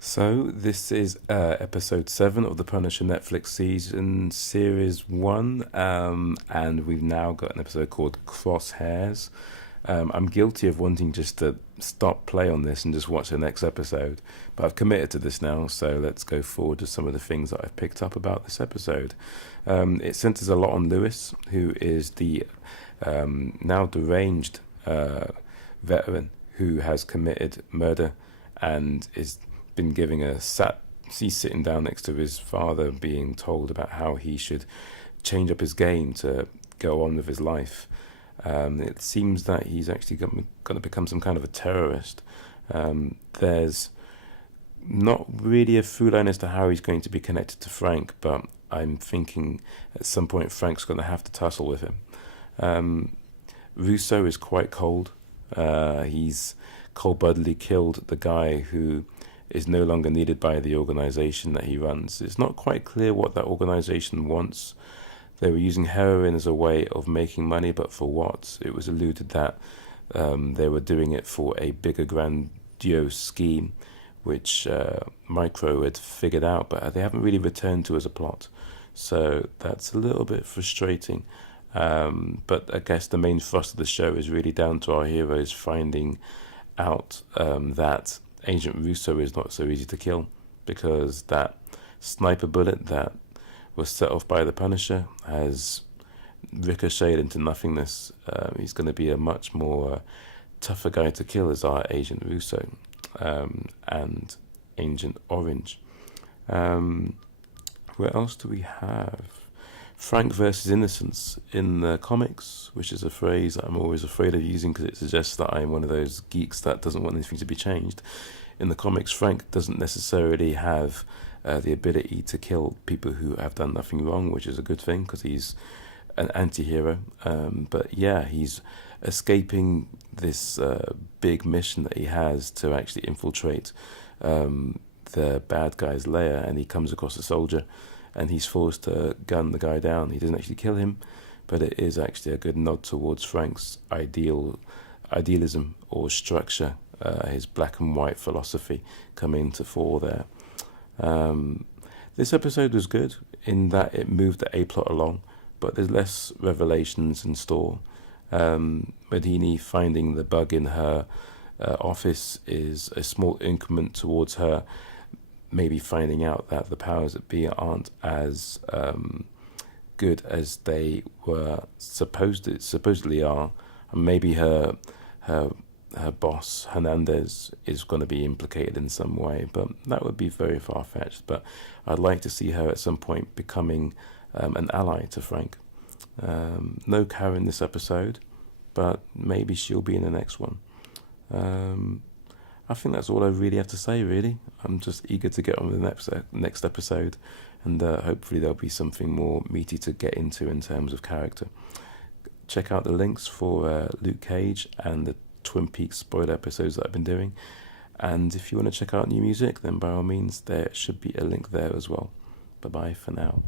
So this is episode 7 of the Punisher Netflix season series 1, and we've now got an episode called Crosshairs. I'm guilty of wanting just to stop play on this and just watch the next episode, but I've committed to this now, so let's go forward to some of the things that I've picked up about this episode. It centers a lot on Lewis, who is the now deranged veteran who has committed murder and is been giving he's sitting down next to his father being told about how he should change up his game to go on with his life. It seems that he's actually going to become some kind of a terrorist. There's not really a through line as to how he's going to be connected to Frank, but I'm thinking at some point Frank's going to have to tussle with him. Russo is quite cold. He's cold-bloodedly killed the guy who is no longer needed by the organization that he runs. It's not quite clear what that organization wants. They were using heroin as a way of making money, but for what? It was alluded that they were doing it for a bigger, grandiose scheme, which Micro had figured out, but they haven't really returned to as a plot. So that's a little bit frustrating. But I guess the main thrust of the show is really down to our heroes finding out that Agent Russo is not so easy to kill, because that sniper bullet that was set off by the Punisher has ricocheted into nothingness. He's going to be a much more tougher guy to kill as our Agent Russo and Agent Orange. What else do we have? Frank versus innocence in the comics, which is a phrase I'm always afraid of using because it suggests that I'm one of those geeks that doesn't want anything to be changed. In the comics, Frank doesn't necessarily have the ability to kill people who have done nothing wrong, which is a good thing because he's an anti-hero. But yeah, he's escaping this big mission that he has to actually infiltrate the bad guy's lair, and he comes across a soldier and he's forced to gun the guy down. He doesn't actually kill him, but it is actually a good nod towards Frank's idealism or structure, his black and white philosophy coming to fore there. This episode was good in that it moved the A-plot along, but there's less revelations in store. Medini finding the bug in her office is a small increment towards her maybe finding out that the powers that be aren't as good as they were supposedly are, and maybe her boss Hernandez is going to be implicated in some way, but that would be very far-fetched. But I'd like to see her at some point becoming an ally to Frank. No Karen this episode, but maybe she'll be in the next one. I think that's all I really have to say, really. I'm just eager to get on with the next episode, and hopefully there'll be something more meaty to get into in terms of character. Check out the links for Luke Cage and the Twin Peaks spoiler episodes that I've been doing. And if you want to check out new music, then by all means, there should be a link there as well. Bye-bye for now.